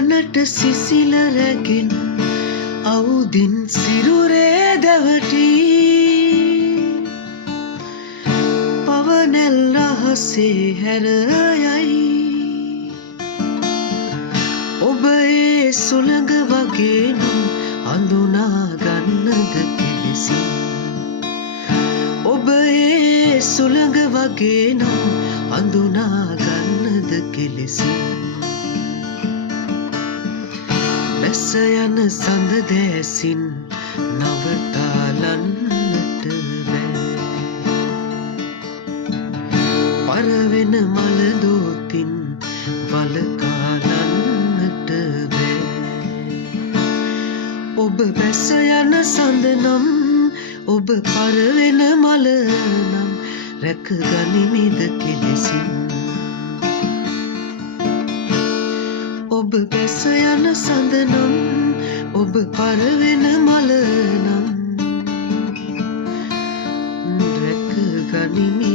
පවනට සිසිල රැගෙන අවුදින් සිරුරේ දැවටි පවනැල් රහසේ හැරයයි ඔබ ඒ සුළඟ වගේ නම් අඳුනා ගන්නද කෙලෙසින් ඔබ ඒ සුළඟ වගේ නම් අඳුනා ගන්නද කෙලෙසින් බැස යන සඳ දැසින් නවතාලන්නට බෑ පරවෙන මල දෝතින් වලකාලන්නට බෑ ඔබ බැස යන සඳ නම් ඔබ පරවෙන මල නම් රැක ගනිමිද කෙලෙසින් ඔබ බැස යන සඳ නම් ඔබ පරවෙන මල නම් රැක ගනිමි